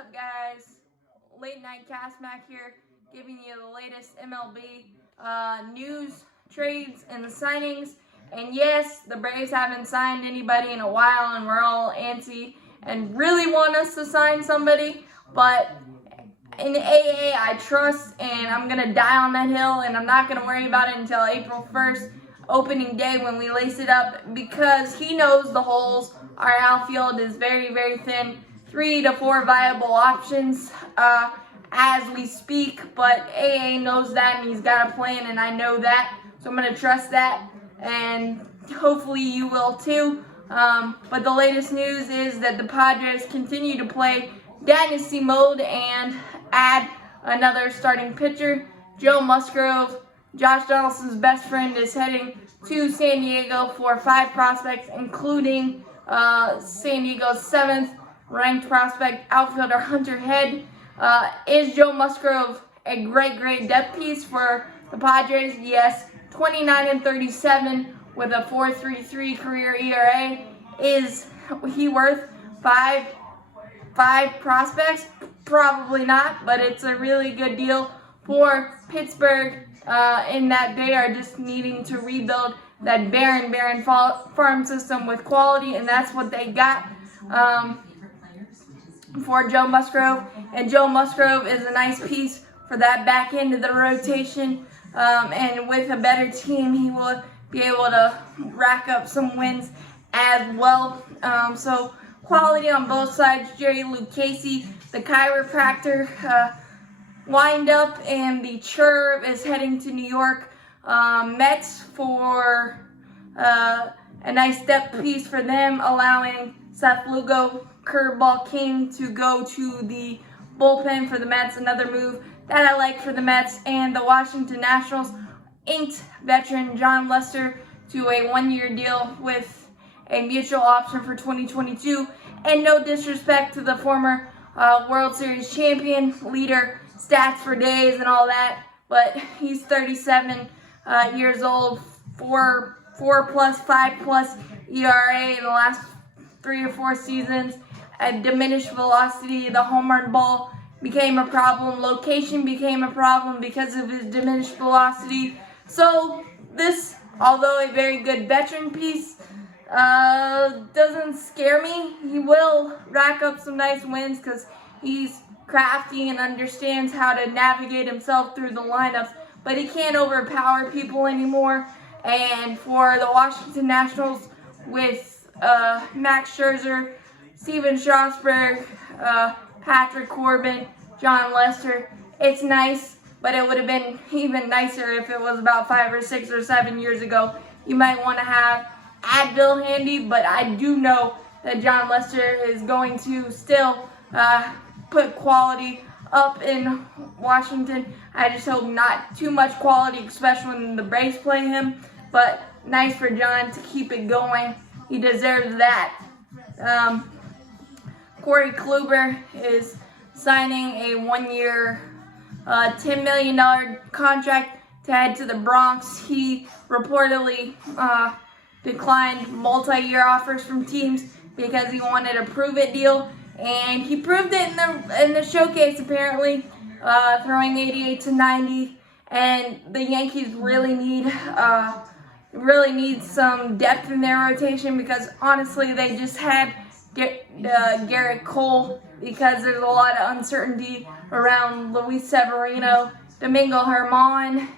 up, guys? Late Night Cast Mac here, giving you the latest MLB news, trades, and the signings. And yes, the Braves haven't signed anybody in a while, and we're all antsy and really want us to sign somebody. But in AA, I trust, and I'm going to die on that hill, and I'm not going to worry about it until April 1st, opening day, when we lace it up, because he knows the holes. Our outfield is very, very thin. 3 to 4 viable options as we speak, but AA knows that, and he's got a plan, and I know that, so I'm going to trust that, and hopefully you will too. But the latest news is that the Padres continue to play dynasty mode and add another starting pitcher. Joe Musgrove, Josh Donaldson's best friend, is heading to San Diego for 5 prospects, including San Diego's 7th ranked prospect, outfielder Hunter Head. Is Joe Musgrove a great depth piece for the Padres? Yes. 29-37 with a 4.33 career ERA. Is he worth five prospects? Probably not, but it's a really good deal for Pittsburgh in that they are just needing to rebuild that barren farm system with quality, and that's what they got for Joe Musgrove. And Joe Musgrove is a nice piece for that back end of the rotation, and with a better team, he will be able to rack up some wins as well. So quality on both sides. Jerry Lucchese, the chiropractor, wind up, and the Churb is heading to New York Mets for a nice depth piece for them, allowing Seth Lugo, curveball king, to go to the bullpen for the Mets. Another move that I like for the Mets. And the Washington Nationals inked veteran Jon Lester to a 1-year deal with a mutual option for 2022. And no disrespect to the former World Series champion, leader, stats for days and all that, but he's 37 years old, 4+ 5+ ERA in the last 3 or 4 seasons. At diminished velocity, the home run ball became a problem. Location became a problem because of his diminished velocity. So this, although a very good veteran piece, doesn't scare me. He will rack up some nice wins because he's crafty and understands how to navigate himself through the lineups, but he can't overpower people anymore. And for the Washington Nationals, with Max Scherzer, Steven Strasburg, Patrick Corbin, Jon Lester, it's nice, but it would have been even nicer if it was about 5 or 6 or 7 years ago. You might want to have Advil handy, but I do know that Jon Lester is going to still put quality up in Washington. I just hope not too much quality, especially when the Braves play him, but nice for John to keep it going. He deserves that. Corey Kluber is signing a 1-year, $10 million contract to head to the Bronx. He reportedly declined multi-year offers from teams because he wanted a prove-it deal, and he proved it in the showcase, apparently, throwing 88 to 90. And the Yankees really need some depth in their rotation, because honestly they just had Garrett Cole, because there's a lot of uncertainty around Luis Severino. Domingo Germán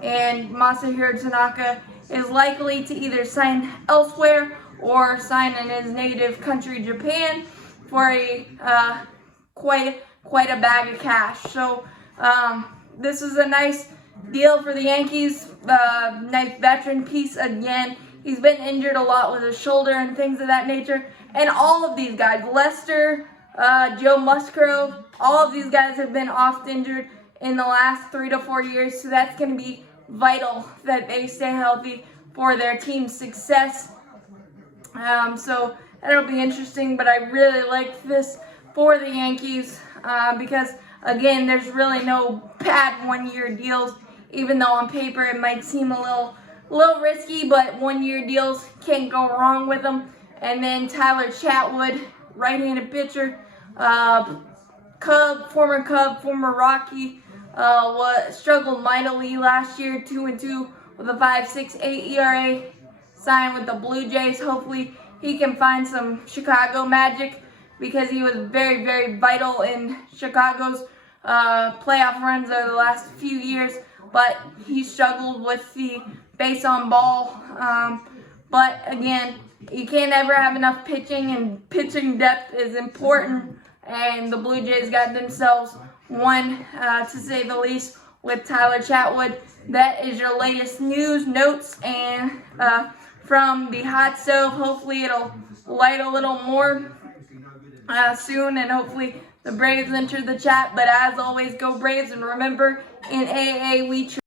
and Masahiro Tanaka is likely to either sign elsewhere or sign in his native country, Japan, for a quite a bag of cash. So this is a nice deal for the Yankees. Nice veteran piece again. He's been injured a lot with his shoulder and things of that nature. And all of these guys, Lester, Joe Musgrove, all of these guys have been oft injured in the last 3 to 4 years. So that's going to be vital that they stay healthy for their team's success. So that'll be interesting, but I really like this for the Yankees because, again, there's really no bad 1-year deals, even though on paper it might seem a little risky, but 1-year deals can't go wrong with them. And then Tyler Chatwood, right-handed pitcher, former Rocky, struggled mightily last year, 2-2 with a 5.68 ERA. Signed with the Blue Jays. Hopefully he can find some Chicago magic, because he was very, very vital in Chicago's playoff runs over the last few years, but he struggled with the base on ball. But again, you can't ever have enough pitching, and pitching depth is important, and the Blue Jays got themselves one, to say the least, with Tyler Chatwood. That is your latest news, notes, and from the hot stove. Hopefully it'll light a little more soon, and hopefully the Braves enter the chat. But as always, go Braves, and remember, in AA we